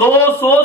200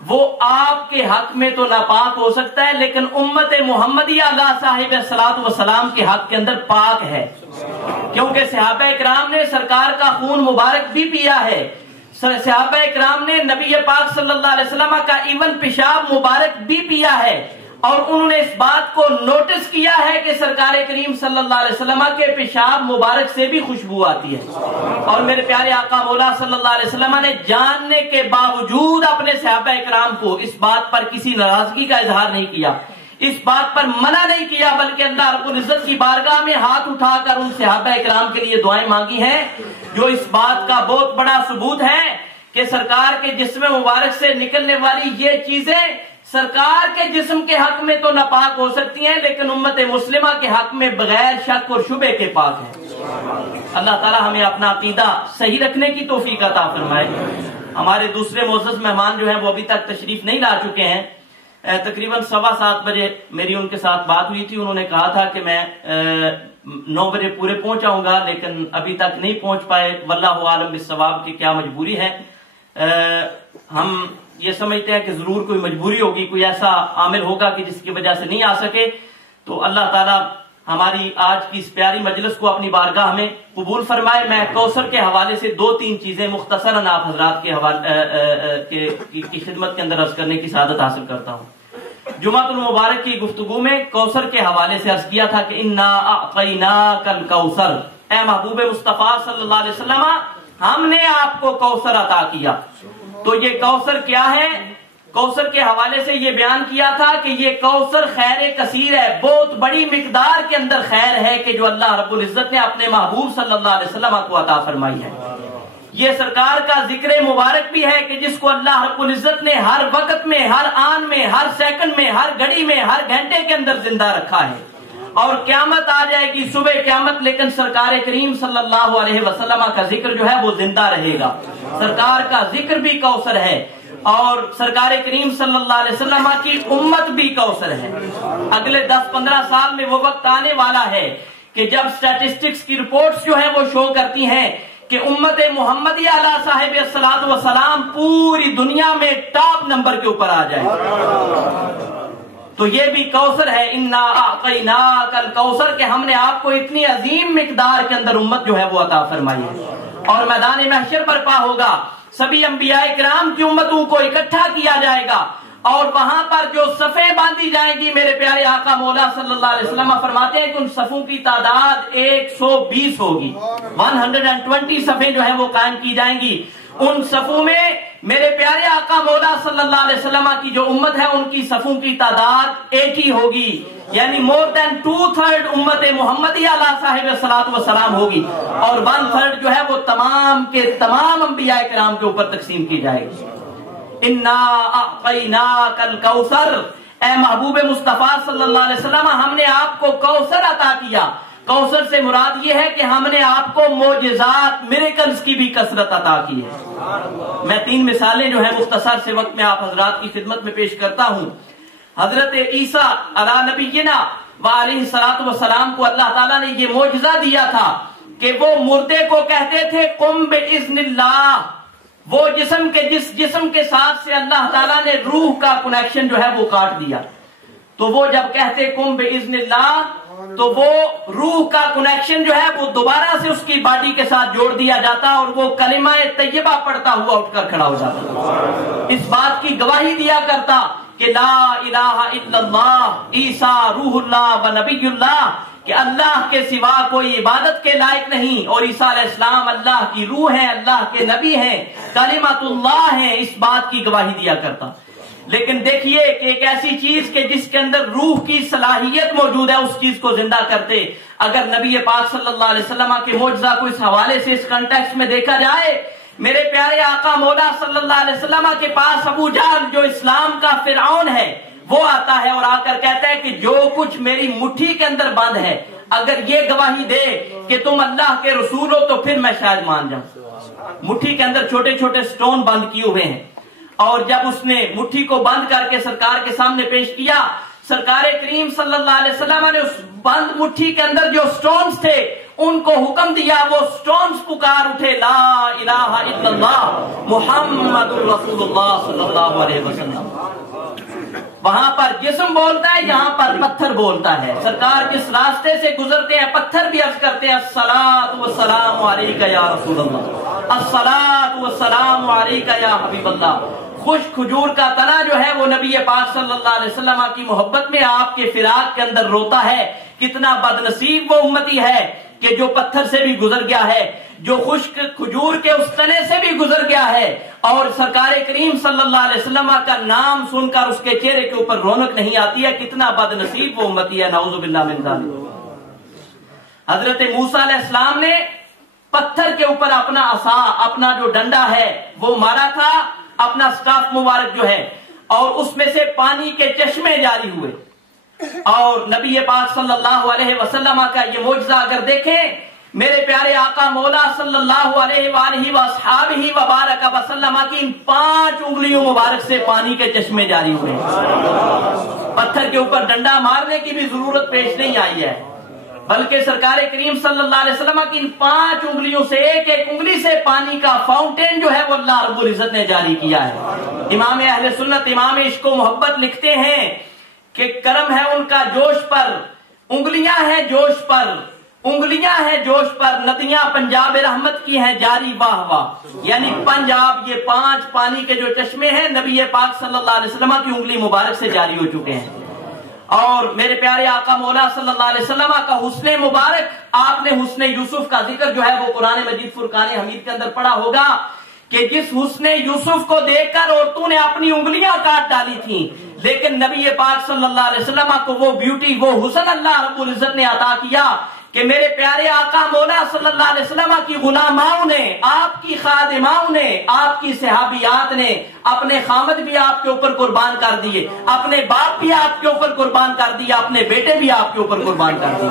وہ آپ کے حق میں تو ناپاک ہو سکتا ہے لیکن امت محمدیہ علیہ صاحب الصلاۃ والسلام کے حق کے اندر پاک ہے، کیونکہ صحابہ اکرام نے سرکار کا خون مبارک بھی پیا ہے، صحابہ اکرام نے نبی پاک صلی اللہ علیہ وسلم کا ایون پیشاب مبارک بھی پیا ہے، اور انہوں نے اس بات کو نوٹس کیا ہے کہ سرکار کریم صلی اللہ علیہ وسلم کے پیشاب مبارک سے بھی خوشبو آتی ہے، اور میرے پیارے آقا مولا صلی اللہ علیہ وسلم نے جاننے کے باوجود اپنے صحابہ اکرام کو اس بات پر کسی ناراضگی کا اظہار نہیں کیا، اس بات پر منع نہیں کیا، بلکہ اللہ رب العزت کی بارگاہ میں ہاتھ اٹھا کر ان صحابہ اکرام کے لیے دعائیں مانگی ہیں، جو اس بات کا بہت بڑا ثبوت ہے کہ سرکار کے جسم مبارک سے نکلنے والی یہ چیزیں سرکار کے جسم کے حق میں تو ناپاک ہو سکتی ہیں لیکن امت مسلمہ کے حق میں بغیر شک اور شبہ کے پاک ہیں۔ اللہ تعالی ہمیں اپنا عقیدہ صحیح رکھنے کی توفیق عطا فرمائے۔ ہمارے دوسرے معزز مہمان جو ہیں وہ ابھی تک تشریف نہیں لا چکے ہیں، تقریباً 7:15 بجے میری ان کے ساتھ بات ہوئی تھی، انہوں نے کہا تھا کہ میں 9 بجے پورے پہنچ آؤں گا، لیکن ابھی تک نہیں پہنچ پائے، واللہ عالم بالصواب کی کیا مجبوری ہے۔ ہم یہ سمجھتے ہیں کہ ضرور کوئی مجبوری ہوگی، کوئی ایسا عامل ہوگا کہ جس کی وجہ سے نہیں آ سکے، تو اللہ تعالیٰ ہماری آج کی اس پیاری مجلس کو اپنی بارگاہ میں قبول فرمائے۔ میں کوثر کے حوالے سے 2-3 چیزیں مختصراً آپ حضرات کی خدمت کے اندر عرض کرنے کی سعادت حاصل کرتا ہوں۔ جمعۃ المبارک کی گفتگو میں کوثر کے حوالے سے عرض کیا تھا کہ انا اعطیناک الکوثر، اے محبوب مصطفیٰ صلی اللہ علیہ وسلم ہم نے آپ کو کوثر عطا کیا۔ تو یہ کوثر کیا ہے؟ کوثر کے حوالے سے یہ بیان کیا تھا کہ یہ کوثر خیر کثیر ہے، بہت بڑی مقدار کے اندر خیر ہے کہ جو اللہ رب العزت نے اپنے محبوب صلی اللہ علیہ وسلم کو عطا فرمائی ہے۔ یہ سرکار کا ذکر مبارک بھی ہے کہ جس کو اللہ رب العزت نے ہر وقت میں، ہر آن میں، ہر سیکنڈ میں، ہر گھڑی میں، ہر گھنٹے کے اندر زندہ رکھا ہے، اور قیامت آ جائے گی، صبح قیامت، لیکن سرکار کریم صلی اللہ علیہ وسلم کا ذکر جو ہے وہ زندہ رہے گا۔ سرکار کا ذکر بھی کوثر ہے، اور سرکار کریم صلی اللہ علیہ وسلم کی امت بھی کوثر ہے۔ اگلے 10-15 سال میں وہ وقت آنے والا ہے کہ جب سٹیٹسٹکس کی رپورٹس جو ہیں وہ شو کرتی ہیں کہ امت محمدیہ علیہ صاحب الصلاۃ والسلام پوری دنیا میں ٹاپ نمبر کے اوپر آ جائے، تو یہ بھی کوثر ہے، انا اعطیناک الکوثر، کہ ہم نے آپ کو اتنی عظیم مقدار کے اندر امت جو ہے وہ عطا فرمائی ہے۔ اور میدان محشر برپا ہوگا، سبھی انبیاء کرام کی امتوں کو اکٹھا کیا جائے گا، اور وہاں پر جو صفیں باندھی جائیں گی، میرے پیارے آقا مولا صلی اللہ علیہ وسلم فرماتے ہیں کہ ان صفوں کی تعداد 120 ہوگی، 120 صفیں جو ہیں وہ قائم کی جائیں گی۔ ان صفوں میں میرے پیارے آقا مولا صلی اللہ علیہ وسلم کی جو امت ہے ان کی صفوں کی تعداد 80 ہوگی، یعنی more than 2/3 امت محمدیہ علیہ صاحب الصلاۃ والسلام ہوگی، اور 1/3 جو ہے وہ تمام کے تمام انبیاء کرام کے اوپر تقسیم کی جائے گی۔ انا اعطیناک الکوثر، اے محبوب مصطفیٰ صلی اللہ علیہ وسلم ہم نے آپ کو کوثر عطا کیا۔ کوثر سے مراد یہ ہے کہ ہم نے آپ کو معجزات، میریکلز کی بھی کثرت عطا کی ہے۔ میں 3 مثالیں جو ہیں مختصر سے وقت میں آپ حضرات کی خدمت میں پیش کرتا ہوں۔ حضرت عیسیٰ علی نبینا وعلیہ الصلوۃ والسلام کو اللہ تعالیٰ نے یہ معجزہ دیا تھا کہ وہ مردے کو کہتے تھے قم باذن اللہ، وہ جس جسم کے ساتھ سے اللہ تعالیٰ نے روح کا کنیکشن جو ہے وہ کاٹ دیا، تو وہ جب کہتے قم باذن اللہ تو وہ روح کا کنیکشن جو ہے وہ دوبارہ سے اس کی باڈی کے ساتھ جوڑ دیا جاتا، اور وہ کلمہ طیبہ پڑھتا ہوا اٹھ کر کھڑا ہو جاتا، اس بات کی گواہی دیا کرتا کہ لا الہ الا اللہ عیسیٰ روح اللہ و نبی اللہ، کہ اللہ کے سوا کوئی عبادت کے لائق نہیں، اور عیسیٰ علیہ السلام اللہ کی روح ہیں، اللہ کے نبی ہیں، کلمۃ اللہ ہیں، اس بات کی گواہی دیا کرتا۔ لیکن دیکھیے کہ ایک ایسی چیز کہ جس کے اندر روح کی صلاحیت موجود ہے، اس چیز کو زندہ کرتے۔ اگر نبی پاک صلی اللہ علیہ وسلم کے معجزہ کو اس حوالے سے، اس کنٹیکسٹ میں دیکھا جائے، میرے پیارے آقا مولا صلی اللہ علیہ وسلم کے پاس ابو جہل جو اسلام کا فرعون ہے وہ آتا ہے اور آ کر کہتا ہے کہ جو کچھ میری مٹھی کے اندر بند ہے اگر یہ گواہی دے کہ تم اللہ کے رسول ہو تو پھر میں شاید مان جاؤں۔ مٹھی کے اندر چھوٹے چھوٹے سٹون بند کیے ہوئے ہیں، اور جب اس نے مٹھی کو بند کر کے سرکار کے سامنے پیش کیا، سرکار کریم صلی اللہ علیہ وسلم نے اس بند مٹھی کے اندر جو سٹونز تھے ان کو حکم دیا وہ سٹونز پکار اٹھے لا الہ الا اللہ محمد رسول اللہ صلی اللہ علیہ وسلم. وہاں پر جسم بولتا ہے، یہاں پر پتھر بولتا ہے. سرکار جس راستے سے گزرتے ہیں پتھر بھی عرض کرتے ہیں الصلاۃ والسلام علیکہ یا رسول اللہ، الصلاۃ والسلام علیکہ یا حبیب اللہ. خشک کھجور کا تنا جو ہے وہ نبی پاک صلی اللہ علیہ وسلم کی محبت میں آپ کے فراق کے اندر روتا ہے. کتنا بد نصیب وہ امتی ہے کہ جو پتھر سے بھی گزر گیا ہے، جو خشک کھجور کے اس تنے سے بھی گزر گیا ہے، اور سرکار کریم صلی اللہ علیہ وسلم کا نام سن کر اس کے چہرے کے اوپر رونق نہیں آتی ہے. کتنا بد نصیب وہ امتی ہے، نعوذ باللہ من ذالک. حضرت موسیٰ علیہ السلام نے پتھر کے اوپر اپنا عصا، اپنا جو ڈنڈا ہے وہ مارا تھا، اپنا سٹاف مبارک جو ہے، اور اس میں سے پانی کے چشمے جاری ہوئے. اور نبی پاک صلی اللہ علیہ وسلم کا یہ معجزہ اگر دیکھیں، میرے پیارے آقا مولا صلی اللہ علیہ وآلہ وصحابہ وبارک وسلم کی ان 5 انگلیوں مبارک سے پانی کے چشمے جاری ہوئے. پتھر کے اوپر ڈنڈا مارنے کی بھی ضرورت پیش نہیں آئی ہے، بلکہ سرکار کریم صلی اللہ علیہ وسلم کی ان 5 انگلیوں سے ایک ایک انگلی سے پانی کا فاؤنٹین جو ہے وہ اللہ رب العزت نے جاری کیا ہے. امام اہل سنت، امام عشق و محبت لکھتے ہیں کہ کرم ہے ان کا جوش پر، انگلیاں ہیں جوش پر، انگلیاں ہیں جوش پر، ندیاں پنجاب رحمت کی ہیں جاری واہ واہ. یعنی پنجاب، یہ 5 پانی کے جو چشمے ہیں نبی پاک صلی اللہ علیہ وسلم کی انگلی مبارک سے جاری ہو چکے ہیں. اور میرے پیارے آقا مولا صلی اللہ علیہ وسلم کا حسن مبارک، آپ نے حسن یوسف کا ذکر جو ہے وہ قرآن مجید فرقان حمید کے اندر پڑھا ہوگا کہ جس حسن یوسف کو دیکھ کر عورتوں نے اپنی انگلیاں کاٹ ڈالی تھیں، لیکن نبی پاک صلی اللہ علیہ وسلم کو وہ بیوٹی، وہ حسن اللہ رب العزت نے عطا کیا کہ میرے پیارے آقا مولا صلی اللہ علیہ وسلم کی غلاماؤں نے، آپ کی خادماؤں نے، آپ کی صحابیات نے اپنے خامد بھی آپ کے اوپر قربان کر دیے، اپنے باپ بھی آپ کے اوپر قربان کر دیا، اپنے بیٹے بھی آپ کے اوپر قربان کر دیے.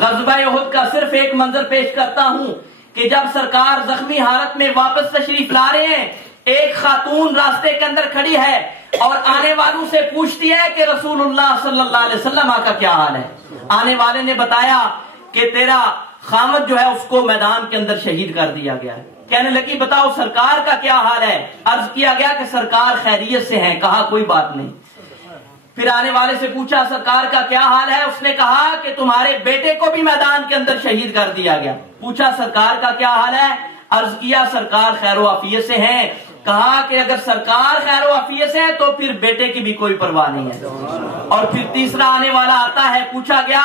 غزوہ احد کا صرف ایک منظر پیش کرتا ہوں کہ جب سرکار زخمی حالت میں واپس تشریف لا رہے ہیں، ایک خاتون راستے کے اندر کھڑی ہے اور آنے والوں سے پوچھتی ہے کہ رسول اللہ صلی اللہ علیہ وسلم کا کیا حال ہے. آنے والے نے بتایا کہ تیرا خامد جو ہے اس کو میدان کے اندر شہید کر دیا گیا ہے. کہنے لگی بتاؤ سرکار کا کیا حال ہے؟ عرض کیا گیا کہ سرکار خیریت سے ہیں. کہا کوئی بات نہیں. پھر آنے والے سے پوچھا سرکار کا کیا حال ہے؟ اس نے کہا کہ تمہارے بیٹے کو بھی میدان کے اندر شہید کر دیا گیا. پوچھا سرکار کا کیا حال ہے؟ عرض کیا سرکار خیر و عافیت سے ہیں. کہا کہ اگر سرکار خیر و عافیت سے ہے تو پھر بیٹے کی بھی کوئی پرواہ نہیں ہے. اور پھر تیسرا آنے والا آتا ہے، پوچھا گیا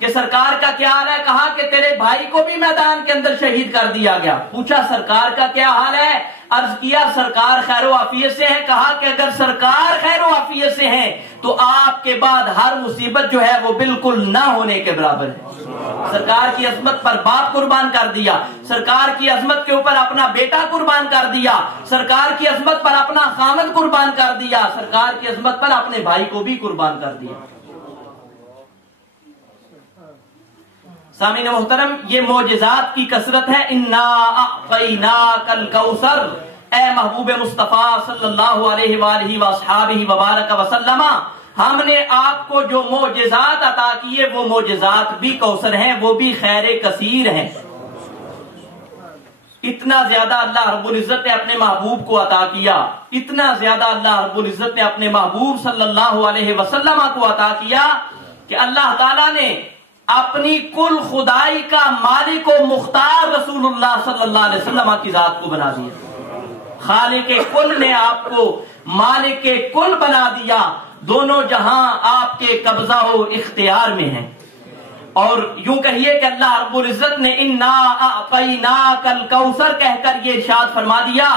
کہ سرکار کا کیا حال ہے؟ کہا کہ تیرے بھائی کو بھی میدان کے اندر شہید کر دیا گیا. پوچھا سرکار کا کیا حال ہے؟ عرض کیا سرکار خیر و عافیت سے ہیں. کہا کہ اگر سرکار خیر و عافیت سے ہیں تو آپ کے بعد ہر مصیبت جو ہے وہ بالکل نہ ہونے کے برابر ہے. سرکار کی عظمت پر باپ قربان کر دیا، سرکار کی عظمت کے اوپر اپنا بیٹا قربان کر دیا، سرکار کی عظمت پر اپنا خامد قربان کر دیا، سرکار کی عظمت پر اپنے بھائی کو بھی قربان کر دیا. سامعین محترم، یہ معجزات کی کثرت ہے. انا اعطیناک الکوثر، اے محبوب مصطفیٰ صلی اللہ علیہ وآلہ وصحابہ وبارک وسلم، ہم نے آپ کو جو معجزات عطا کیے وہ معجزات بھی کوثر ہیں، وہ بھی خیر کثیر ہیں. اتنا زیادہ اللہ رب العزت نے اپنے محبوب کو عطا کیا، اتنا زیادہ اللہ رب العزت نے اپنے محبوب صلی اللہ علیہ وسلم کو عطا کیا کہ اللہ تعالیٰ نے اپنی کل خدائی کا مالک و مختار رسول اللہ صلی اللہ علیہ وسلم کی ذات کو بنا دیا. خالق کل نے آپ کو مالک کل بنا دیا. دونوں جہاں آپ کے قبضہ و اختیار میں ہیں. اور یوں کہیے کہ اللہ رب العزت نے انا اعطیناک الکوثر کہہ کر یہ ارشاد فرما دیا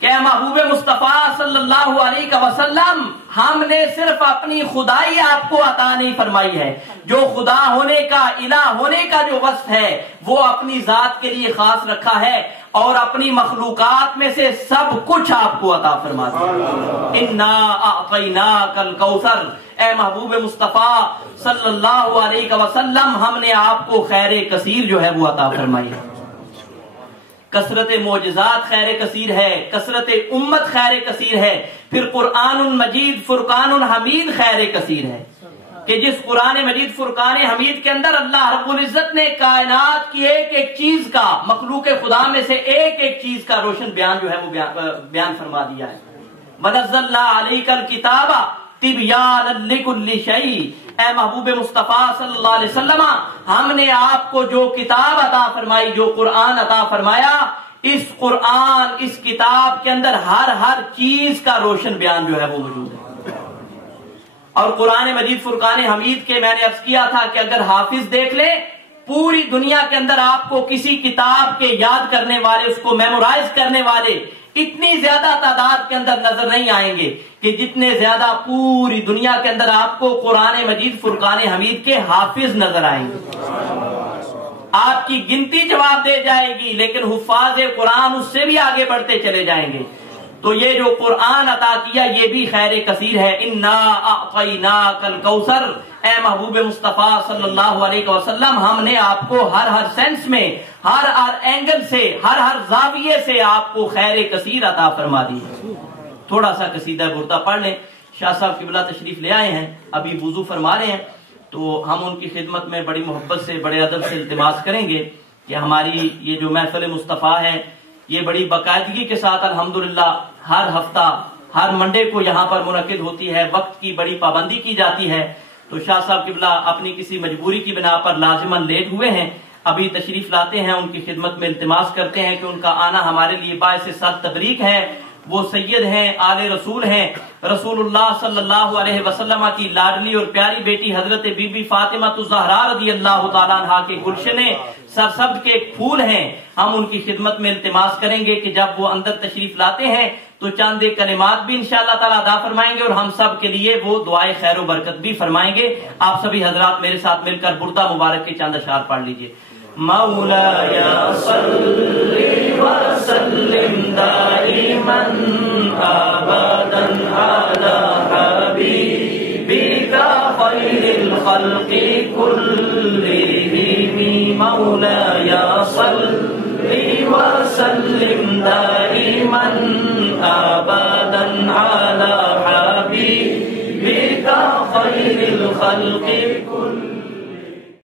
کہ اے محبوب مصطفیٰ صلی اللہ علیہ وسلم، ہم نے صرف اپنی خدائی آپ کو عطا نہیں فرمائی ہے، جو خدا ہونے کا، الہ ہونے کا جو وصف ہے وہ اپنی ذات کے لیے خاص رکھا ہے، اور اپنی مخلوقات میں سے سب کچھ آپ کو عطا فرما دیا. انا اعطیناک الکوثر، اے محبوب مصطفیٰ صلی اللہ علیہ وسلم، ہم نے آپ کو خیر کثیر جو ہے وہ عطا فرمائی ہے. کثرت معجزات خیر کثیر ہے، کثرت امت خیر کثیر ہے، پھر قرآن مجید فرقان حمید خیر کثیر ہے. کہ جس قرآن مجید فرقان حمید کے اندر اللہ رب العزت نے کائنات کی ایک ایک چیز کا، مخلوق خدا میں سے ایک ایک چیز کا روشن بیان جو ہے وہ بیان فرما دیا ہے۔ وَنَزَّلْنَا عَلَيْكَ الْكِتَابَ تِبْيَانًا لِكُلِّ شَيْءٍ، اے محبوب مصطفیٰ صلی اللہ علیہ وسلم، ہم نے آپ کو جو کتاب عطا فرمائی، جو قرآن عطا فرمایا، اس قرآن، اس کتاب کے اندر ہر چیز کا روشن بیان جو ہے وہ موجود ہے۔ اور قرآن مجید فرقان حمید کے میں نے عرض کیا تھا کہ اگر حافظ دیکھ لے، پوری دنیا کے اندر آپ کو کسی کتاب کے یاد کرنے والے، اس کو میمورائز کرنے والے اتنی زیادہ تعداد کے اندر نظر نہیں آئیں گے کہ جتنے زیادہ پوری دنیا کے اندر آپ کو قرآن مجید فرقان حمید کے حافظ نظر آئیں گے۔ آپ کی گنتی جواب دے جائے گی، لیکن حفاظ قرآن اس سے بھی آگے بڑھتے چلے جائیں گے۔ تو یہ جو قرآن عطا کیا یہ بھی خیر کثیر ہے۔ انا اعطیناک الکوثر، اے محبوب مصطفیٰ صلی اللہ علیہ وسلم، ہم نے آپ کو ہر سینس میں، ہر اینگل سے، ہر زاویے سے آپ کو خیر کثیر عطا فرما دی۔ تھوڑا سا قصیدہ بردہ پڑھ لیں۔ شاہ صاحب قبلہ تشریف لے آئے ہیں، ابھی وضو فرما رہے ہیں، تو ہم ان کی خدمت میں بڑی محبت سے، بڑے ادب سے التماس کریں گے کہ ہماری یہ جو محفل مصطفیٰ ہے یہ بڑی باقاعدگی کے ساتھ الحمدللہ ہر ہفتہ، ہر منڈے کو یہاں پر منعقد ہوتی ہے، وقت کی بڑی پابندی کی جاتی ہے۔ تو شاہ صاحب قبلہ اپنی کسی مجبوری کی بنا پر لازماً لیٹ ہوئے ہیں، ابھی تشریف لاتے ہیں، ان کی خدمت میں التماس کرتے ہیں کہ ان کا آنا ہمارے لیے باعث صد تبریک ہے۔ وہ سید ہیں، آل رسول ہیں، رسول اللہ صلی اللہ علیہ وسلم کی لاڈلی اور پیاری بیٹی حضرت بی بی فاطمہ الزہرا رضی اللہ تعالیٰ عنہا کے گلشن سرسبز کے ایک پھول ہیں۔ ہم ان کی خدمت میں التماس کریں گے کہ جب وہ اندر تشریف لاتے ہیں تو چند کلمات بھی انشاءاللہ تعالیٰ ادا فرمائیں گے، اور ہم سب کے لیے وہ دعائے خیر و برکت بھی فرمائیں گے۔ آپ سبھی حضرات میرے ساتھ مل کر بردہ مبارک کے چند اشعار پڑھ لیجئے۔ مولاي صل وسلم دائما ابدا على حبيبك خير الخلق كلهم مولاي صل وسلم دائما ابدا على حبيبك خير الخلق كلهم